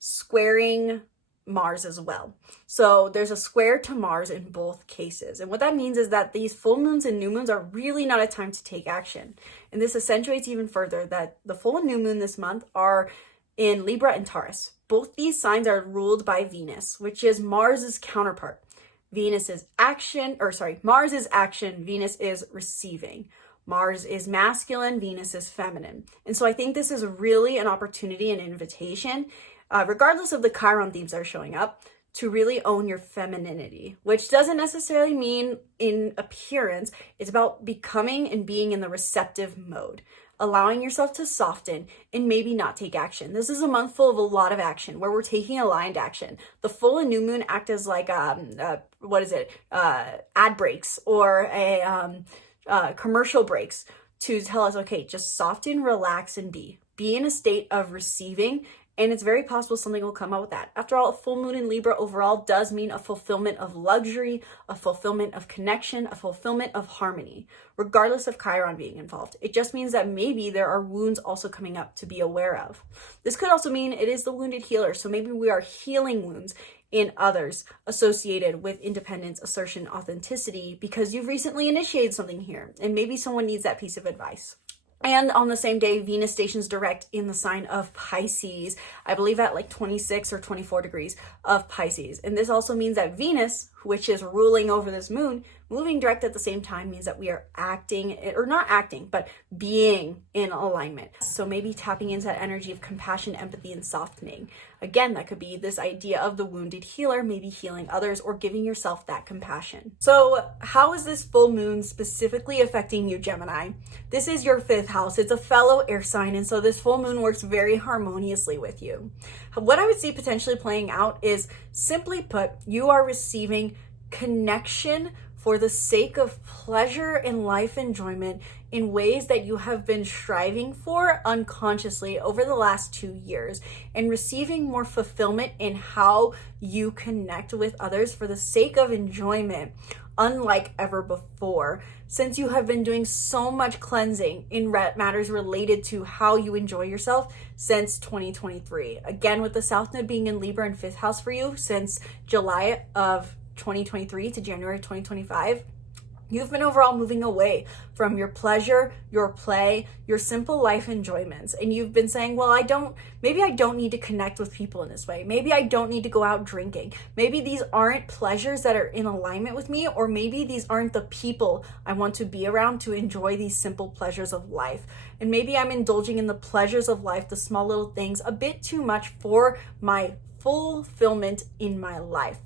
squaring Mars as well. So there's a square to Mars in both cases. And what that means is that these full moons and new moons are really not a time to take action. And this accentuates even further that the full and new moon this month are in Libra and Taurus. Both these signs are ruled by Venus, which is Mars's counterpart. Mars is action, Venus is receiving. Mars is masculine, Venus is feminine. And so I think this is really an opportunity and invitation, regardless of the Chiron themes that are showing up, to really own your femininity, which doesn't necessarily mean in appearance. It's about becoming and being in the receptive mode, allowing yourself to soften and maybe not take action. This is a month full of a lot of action where we're taking aligned action. The full and new moon act as like, ad breaks or commercial breaks to tell us, okay, just soften, relax, and be in a state of receiving. And it's very possible something will come out with that. After all, a full moon in Libra overall does mean a fulfillment of luxury, a fulfillment of connection, a fulfillment of harmony, regardless of Chiron being involved. It just means that maybe there are wounds also coming up to be aware of. This could also mean it is the wounded healer. So maybe we are healing wounds in others associated with independence, assertion, authenticity, because you've recently initiated something here. And maybe someone needs that piece of advice. And on the same day, Venus stations direct in the sign of Pisces, I believe at like 26 or 24 degrees of Pisces. And this also means that Venus, which is ruling over this moon, moving direct at the same time means that we are acting, or not acting, but being in alignment. So maybe tapping into that energy of compassion, empathy, and softening. Again, that could be this idea of the wounded healer, maybe healing others or giving yourself that compassion. So how is this full moon specifically affecting you, Gemini? This is your 5th house. It's a fellow air sign, and so this full moon works very harmoniously with you. What I would see potentially playing out is, simply put, you are receiving connection for the sake of pleasure and life enjoyment in ways that you have been striving for unconsciously over the last 2 years, and receiving more fulfillment in how you connect with others for the sake of enjoyment, unlike ever before, since you have been doing so much cleansing in matters related to how you enjoy yourself since 2023. Again, with the South Node being in Libra and 5th house for you since July of 2023 to January 2025, you've been overall moving away from your pleasure, your play, your simple life enjoyments. And you've been saying, well, maybe I don't need to connect with people in this way. Maybe I don't need to go out drinking. Maybe these aren't pleasures that are in alignment with me, or maybe these aren't the people I want to be around to enjoy these simple pleasures of life. And maybe I'm indulging in the pleasures of life, the small little things, a bit too much for my fulfillment in my life.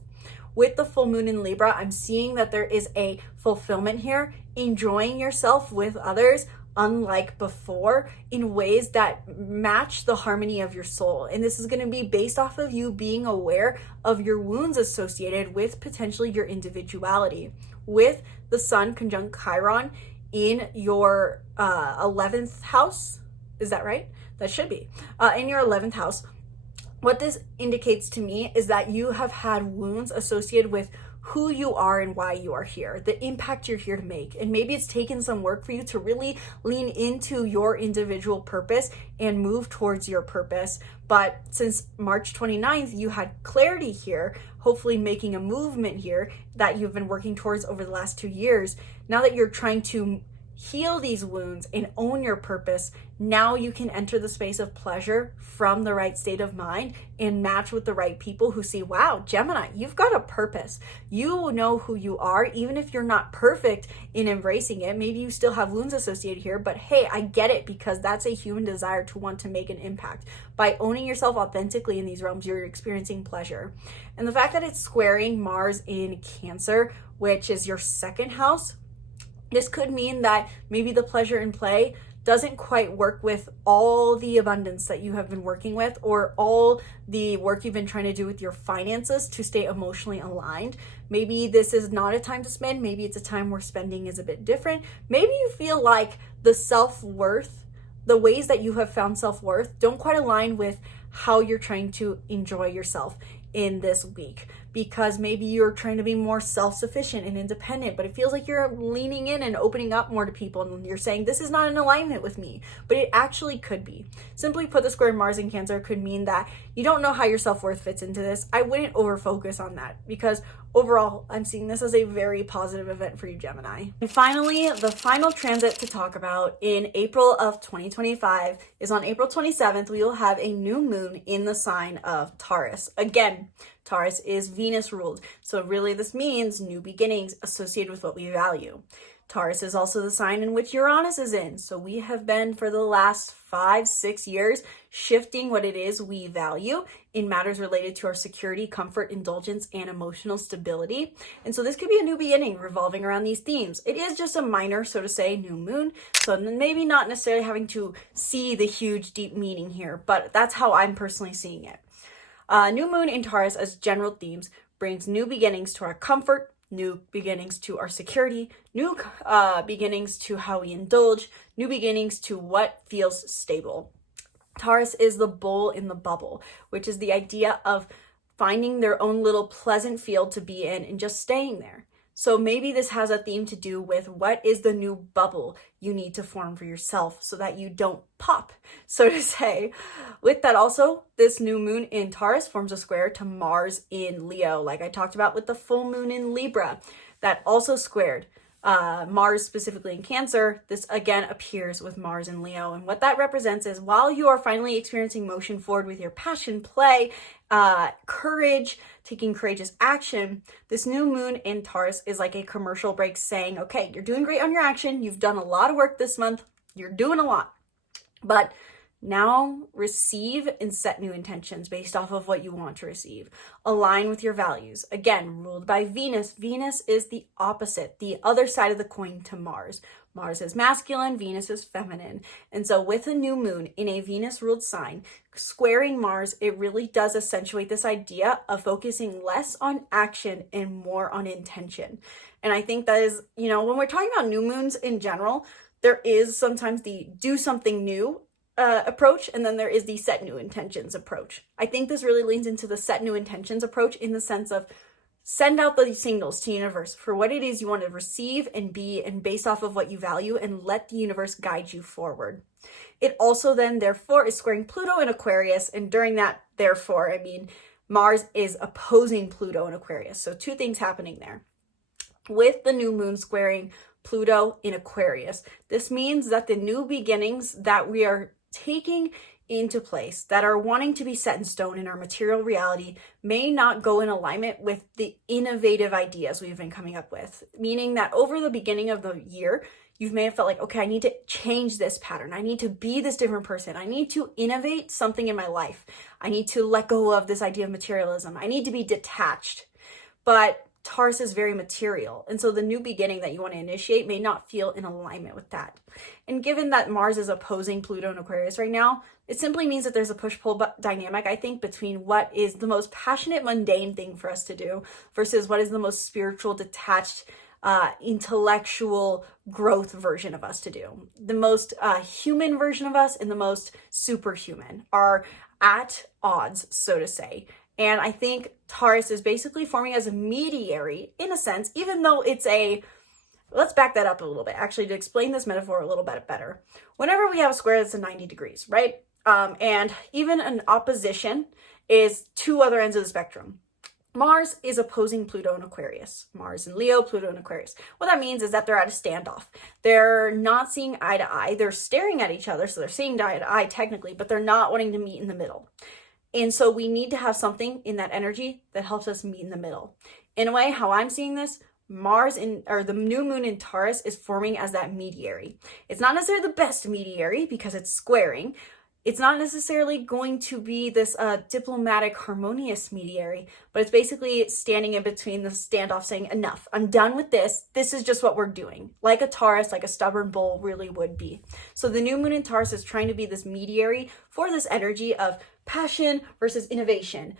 With the full moon in Libra, I'm seeing that there is a fulfillment here, enjoying yourself with others, unlike before, in ways that match the harmony of your soul. And this is going to be based off of you being aware of your wounds associated with potentially your individuality. With the Sun conjunct Chiron in your 11th house, is that right? That should be. In your 11th house. What this indicates to me is that you have had wounds associated with who you are and why you are here, the impact you're here to make. And maybe it's taken some work for you to really lean into your individual purpose and move towards your purpose. But since March 29th, you had clarity here, hopefully making a movement here that you've been working towards over the last 2 years. Now that you're trying to heal these wounds and own your purpose, now you can enter the space of pleasure from the right state of mind and match with the right people who see, wow, Gemini, you've got a purpose. You know who you are, even if you're not perfect in embracing it. Maybe you still have wounds associated here, but hey, I get it, because that's a human desire to want to make an impact. By owning yourself authentically in these realms, you're experiencing pleasure. And the fact that it's squaring Mars in Cancer, which is your 2nd house, this could mean that maybe the pleasure and play doesn't quite work with all the abundance that you have been working with, or all the work you've been trying to do with your finances to stay emotionally aligned. Maybe this is not a time to spend. Maybe it's a time where spending is a bit different. Maybe you feel like the self-worth, the ways that you have found self-worth don't quite align with how you're trying to enjoy yourself in this week, because maybe you're trying to be more self-sufficient and independent, but it feels like you're leaning in and opening up more to people, and you're saying this is not in alignment with me, but it actually could be. Simply put, the square Mars in Cancer could mean that you don't know how your self-worth fits into this. I wouldn't over focus on that, because overall, I'm seeing this as a very positive event for you, Gemini. And finally, the final transit to talk about in April of 2025 is on April 27th, we will have a new moon in the sign of Taurus. Again, Taurus is Venus ruled, so really this means new beginnings associated with what we value. Taurus is also the sign in which Uranus is in, so we have been for the last 5-6 years shifting what it is we value in matters related to our security, comfort, indulgence, and emotional stability. And so this could be a new beginning revolving around these themes. It is just a minor, so to say, new moon, so maybe not necessarily having to see the huge deep meaning here, but that's how I'm personally seeing it. New moon in Taurus as general themes brings new beginnings to our comfort, new beginnings to our security, new beginnings to how we indulge, new beginnings to what feels stable. Taurus is the bull in the bubble, which is the idea of finding their own little pleasant field to be in and just staying there. So maybe this has a theme to do with what is the new bubble you need to form for yourself so that you don't pop, so to say. With that also, this new moon in Taurus forms a square to Mars in Leo, like I talked about with the full moon in Libra. That also squared Mars specifically in Cancer. This again appears with Mars in Leo. And what that represents is while you are finally experiencing motion forward with your passion, play, courage, taking courageous action, this new moon in Taurus is like a commercial break saying, okay, you're doing great on your action. You've done a lot of work this month. You're doing a lot. But now receive and set new intentions based off of what you want to receive. Align with your values. Again, ruled by Venus. Venus is the opposite, the other side of the coin to Mars. Mars is masculine, Venus is feminine. And so with a new moon in a Venus-ruled sign, squaring Mars, it really does accentuate this idea of focusing less on action and more on intention. And I think that is, when we're talking about new moons in general, there is sometimes the do something new approach, and then there is the set new intentions approach. I think this really leans into the set new intentions approach in the sense of send out the signals to the universe for what it is you want to receive and be, and based off of what you value, and let the universe guide you forward. It also then, therefore, is squaring Pluto in Aquarius, and during that, therefore, I mean, Mars is opposing Pluto in Aquarius. So two things happening there. With the new moon squaring Pluto in Aquarius, this means that the new beginnings that we are taking into place, that are wanting to be set in stone in our material reality, may not go in alignment with the innovative ideas we've been coming up with. Meaning that over the beginning of the year, you may have felt like, okay, I need to change this pattern. I need to be this different person. I need to innovate something in my life. I need to let go of this idea of materialism. I need to be detached. But Taurus is very material. And so the new beginning that you want to initiate may not feel in alignment with that. And given that Mars is opposing Pluto in Aquarius right now, it simply means that there's a push-pull dynamic, I think, between what is the most passionate, mundane thing for us to do versus what is the most spiritual, detached, intellectual growth version of us to do. The most human version of us and the most superhuman are at odds, so to say. And I think Taurus is basically forming as a mediary, in a sense, even though it's let's back that up a little bit, actually, to explain this metaphor a little bit better. Whenever we have a square that's 90 degrees, right? And even an opposition is two other ends of the spectrum. Mars is opposing Pluto in Aquarius. Mars in Leo, Pluto in Aquarius. What that means is that they're at a standoff. They're not seeing eye to eye. They're staring at each other, so they're seeing eye to eye technically, but they're not wanting to meet in the middle. And so we need to have something in that energy that helps us meet in the middle. In a way, how I'm seeing this, the new moon in Taurus is forming as that mediary. It's not necessarily the best mediary because it's squaring. It's not necessarily going to be this diplomatic, harmonious mediary, but it's basically standing in between the standoff saying, enough, I'm done with this. This is just what we're doing. Like a Taurus, like a stubborn bull really would be. So the new moon in Taurus is trying to be this mediary for this energy of passion versus innovation,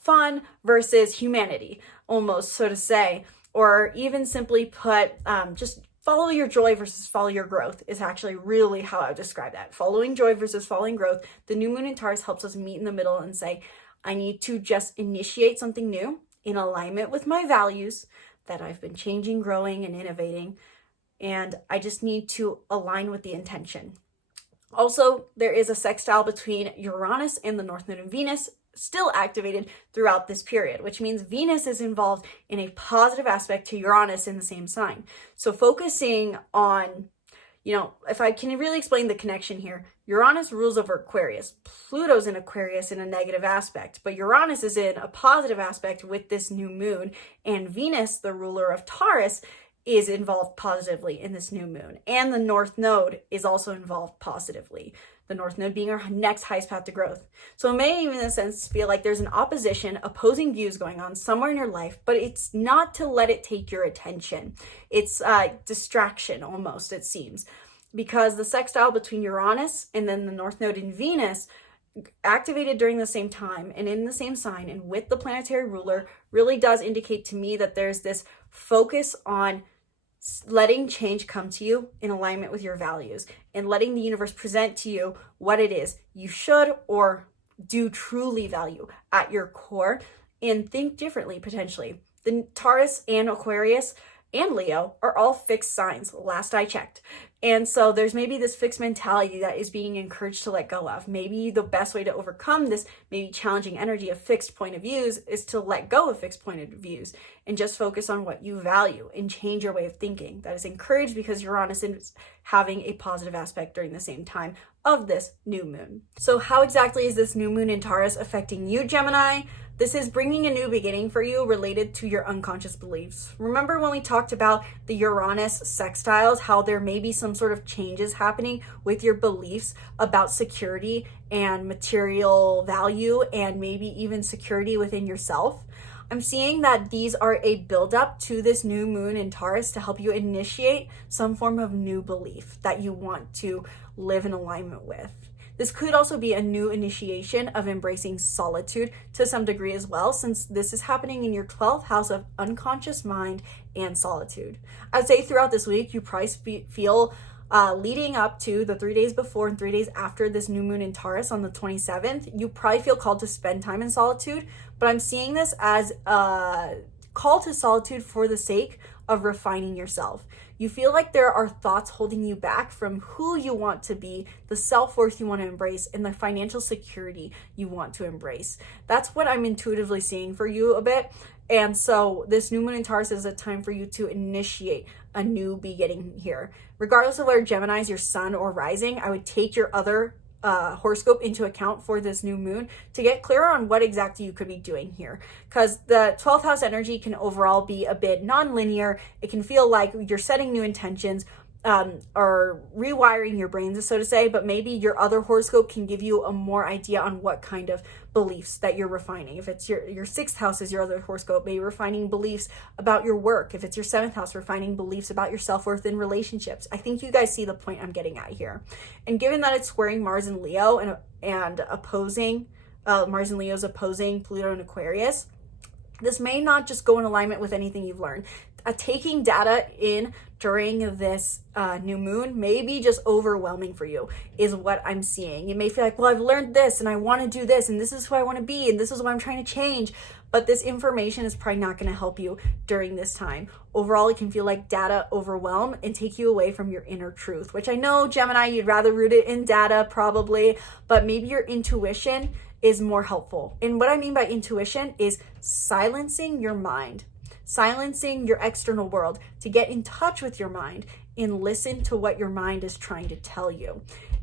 fun versus humanity, almost, so to say. Or even simply put, just follow your joy versus follow your growth is actually really how I would describe that. Following joy versus following growth. The new moon in Taurus helps us meet in the middle and say, I need to just initiate something new in alignment with my values that I've been changing, growing, and innovating. And I just need to align with the intention. Also, there is a sextile between Uranus and the North Node in Venus, still activated throughout this period, which means Venus is involved in a positive aspect to Uranus in the same sign. So focusing on, if I can really explain the connection here, Uranus rules over Aquarius. Pluto's in Aquarius in a negative aspect, but Uranus is in a positive aspect with this new moon, and Venus, the ruler of Taurus, is involved positively in this new moon. And the North Node is also involved positively. The North Node being our next highest path to growth. So it may even in a sense feel like there's an opposing views going on somewhere in your life, but it's not to let it take your attention. It's distraction almost, it seems. Because the sextile between Uranus and then the North Node in Venus activated during the same time and in the same sign and with the planetary ruler really does indicate to me that there's this focus on letting change come to you in alignment with your values and letting the universe present to you what it is you should or do truly value at your core and think differently potentially. The Taurus and Aquarius and Leo are all fixed signs, last I checked. And so there's maybe this fixed mentality that is being encouraged to let go of. Maybe the best way to overcome this maybe challenging energy of fixed point of views is to let go of fixed point of views and just focus on what you value and change your way of thinking. That is encouraged because Uranus is having a positive aspect during the same time of this new moon. So how exactly is this new moon in Taurus affecting you, Gemini? This is bringing a new beginning for you related to your unconscious beliefs. Remember when we talked about the Uranus Sextiles, how there may be some sort of changes happening with your beliefs about security and material value and maybe even security within yourself? I'm seeing that these are a buildup to this new moon in Taurus to help you initiate some form of new belief that you want to live in alignment with. This could also be a new initiation of embracing solitude to some degree as well, since this is happening in your 12th house of unconscious mind and solitude. I'd say throughout this week, you probably feel leading up to the 3 days before and 3 days after this new moon in Taurus on the 27th, you probably feel called to spend time in solitude, but I'm seeing this as a call to solitude for the sake of refining yourself. You feel like there are thoughts holding you back from who you want to be, the self-worth you want to embrace, and the financial security you want to embrace. That's what I'm intuitively seeing for you a bit. And so this new moon in Taurus is a time for you to initiate a new beginning here. Regardless of whether Gemini is your sun or rising, I would take your other horoscope into account for this new moon to get clearer on what exactly you could be doing here, because the 12th house energy can overall be a bit non-linear. It can feel like you're setting new intentions or rewiring your brains, so to say, but maybe your other horoscope can give you a more idea on what kind of beliefs that you're refining. If it's your 6th house is your other horoscope, maybe refining beliefs about your work. If it's your 7th house, refining beliefs about your self-worth in relationships. I think you guys see the point I'm getting at here. And given that it's squaring Mars and Leo and opposing, Mars and Leo's opposing Pluto and Aquarius, this may not just go in alignment with anything you've learned. Taking data in during this new moon may be just overwhelming for you, is what I'm seeing. You may feel like, well, I've learned this and I want to do this and this is who I want to be and this is what I'm trying to change. But this information is probably not going to help you during this time. Overall, it can feel like data overwhelm and take you away from your inner truth, which I know, Gemini, you'd rather root it in data probably, but maybe your intuition is more helpful. And what I mean by intuition is silencing your mind, silencing your external world to get in touch with your mind and listen to what your mind is trying to tell you.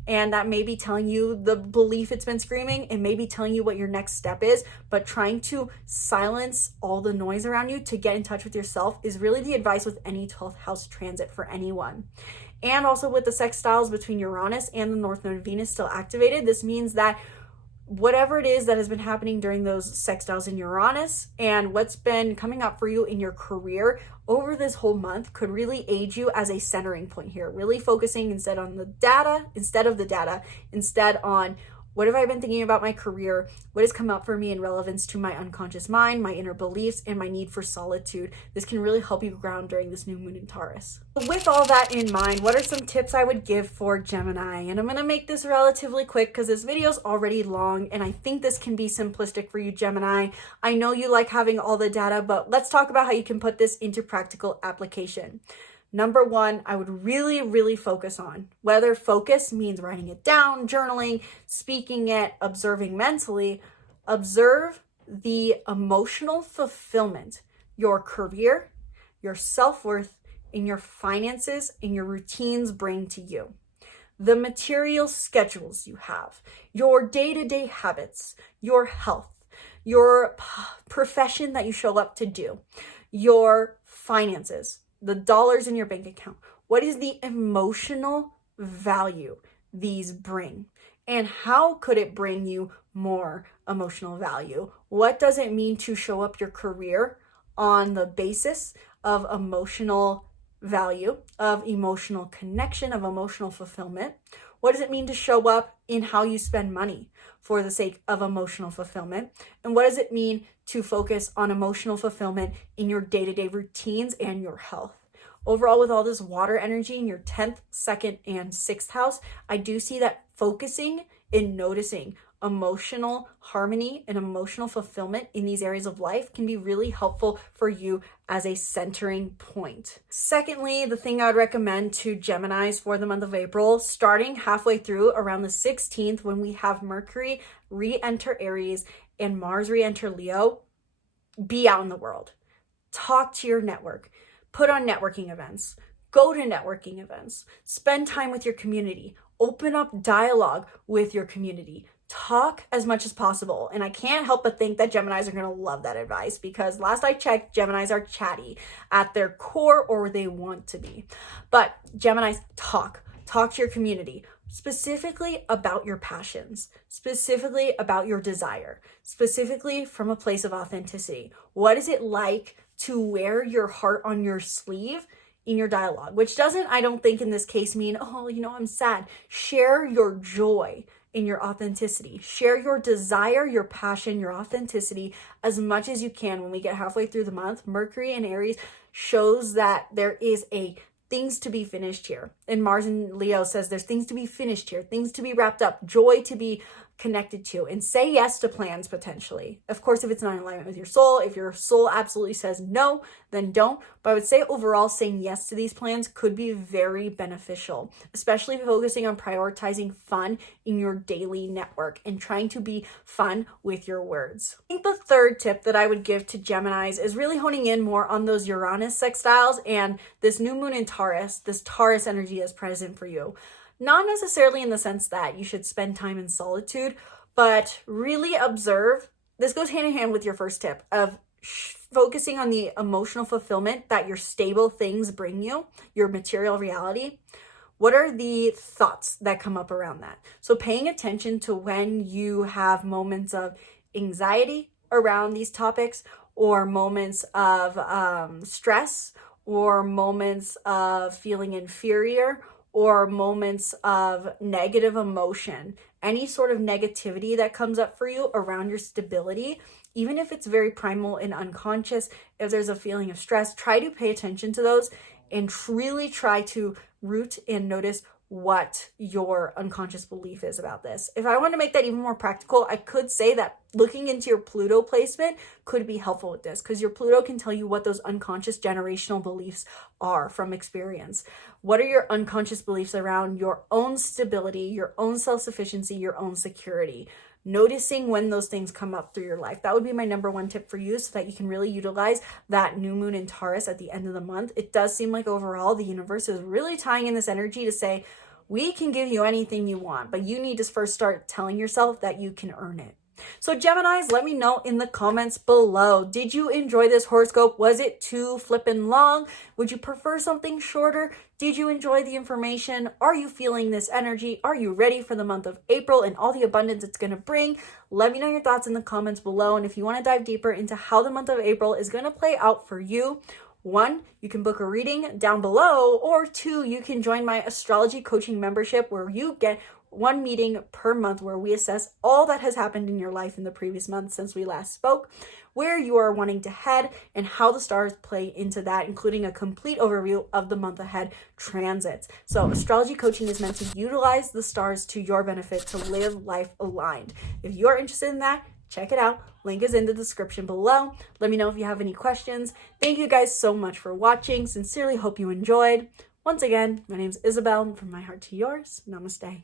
And that may be telling you the belief it's been screaming, and maybe telling you what your next step is, but trying to silence all the noise around you to get in touch with yourself is really the advice with any 12th house transit for anyone. And also with the sextiles between Uranus and the North Node of Venus still activated, this means that whatever it is that has been happening during those sextiles in Uranus and what's been coming up for you in your career over this whole month could really aid you as a centering point here, really focusing instead on the data, instead on what have I been thinking about my career, what has come up for me in relevance to my unconscious mind, my inner beliefs, and my need for solitude. This can really help you ground during this new moon in Taurus. With all that in mind, what are some tips I would give for Gemini? And I'm going to make this relatively quick because this video is already long and I think this can be simplistic for you, Gemini. I know you like having all the data, but let's talk about how you can put this into practical application. Number one, I would really focus on, whether focus means writing it down, journaling, speaking it, observing mentally, observe the emotional fulfillment your career, your self-worth, and your finances and your routines bring to you. The material schedules you have, your day-to-day habits, your health, your profession that you show up to do, your finances, the dollars in your bank account. What is the emotional value these bring? And how could it bring you more emotional value? What does it mean to show up your career on the basis of emotional value, of emotional connection, of emotional fulfillment? What does it mean to show up in how you spend money for the sake of emotional fulfillment? And what does it mean to focus on emotional fulfillment in your day-to-day routines and your health? Overall, with all this water energy in your 10th, 2nd, and 6th house, I do see that focusing and noticing emotional harmony and emotional fulfillment in these areas of life can be really helpful for you as a centering point. Secondly, the thing I would recommend to Geminis for the month of April, starting halfway through around the 16th, when we have Mercury re-enter Aries and Mars re-enter Leo, be out in the world. Talk to your network. Put on networking events. Go to networking events. Spend time with your community. Open up dialogue with your community. Talk as much as possible. And I can't help but think that Geminis are going to love that advice, because last I checked, Geminis are chatty at their core, or they want to be. But Geminis, talk to your community, specifically about your passions, specifically about your desire, specifically from a place of authenticity. What is it like to wear your heart on your sleeve in your dialogue? Which doesn't, I don't think in this case, mean, oh, I'm sad. Share your joy in your authenticity. Share your desire, your passion, your authenticity as much as you can. When we get halfway through the month, Mercury in Aries shows that there is a things to be finished here. And Mars in Leo says there's things to be finished here, things to be wrapped up, joy to be connected to, and say yes to plans potentially. Of course, if it's not in alignment with your soul, if your soul absolutely says no, then don't. But I would say overall, saying yes to these plans could be very beneficial, especially focusing on prioritizing fun in your daily network and trying to be fun with your words. I think the third tip that I would give to Geminis is really honing in more on those Uranus sextiles and this new moon in Taurus. This Taurus energy is present for you. Not necessarily in the sense that you should spend time in solitude, but really observe. This goes hand in hand with your first tip of focusing on the emotional fulfillment that your stable things bring you, your material reality. What are the thoughts that come up around that? So paying attention to when you have moments of anxiety around these topics, or moments of stress, or moments of feeling inferior, or moments of negative emotion, any sort of negativity that comes up for you around your stability, even if it's very primal and unconscious, if there's a feeling of stress, try to pay attention to those and really try to root and notice what your unconscious belief is about this. If I want to make that even more practical, I could say that looking into your Pluto placement could be helpful with this, because your Pluto can tell you what those unconscious generational beliefs are from experience. What are your unconscious beliefs around your own stability, your own self-sufficiency, your own security? Noticing when those things come up through your life. That would be my number one tip for you, so that you can really utilize that new moon in Taurus at the end of the month. It does seem like overall the universe is really tying in this energy to say, we can give you anything you want, but you need to first start telling yourself that you can earn it. So Geminis, let me know in the comments below. Did you enjoy this horoscope? Was it too flippin' long? Would you prefer something shorter? Did you enjoy the information? Are you feeling this energy? Are you ready for the month of April and all the abundance it's going to bring? Let me know your thoughts in the comments below. And if you want to dive deeper into how the month of April is going to play out for you, 1, you can book a reading down below, or 2, you can join my astrology coaching membership, where you get 1 meeting per month where we assess all that has happened in your life in the previous month since we last spoke, where you are wanting to head, and how the stars play into that, including a complete overview of the month ahead transits. So astrology coaching is meant to utilize the stars to your benefit to live life aligned. If you're interested in that, check it out. Link is in the description below. Let me know if you have any questions. Thank you guys so much for watching. Sincerely hope you enjoyed. Once again, my name is Isabelle, and from my heart to yours, namaste.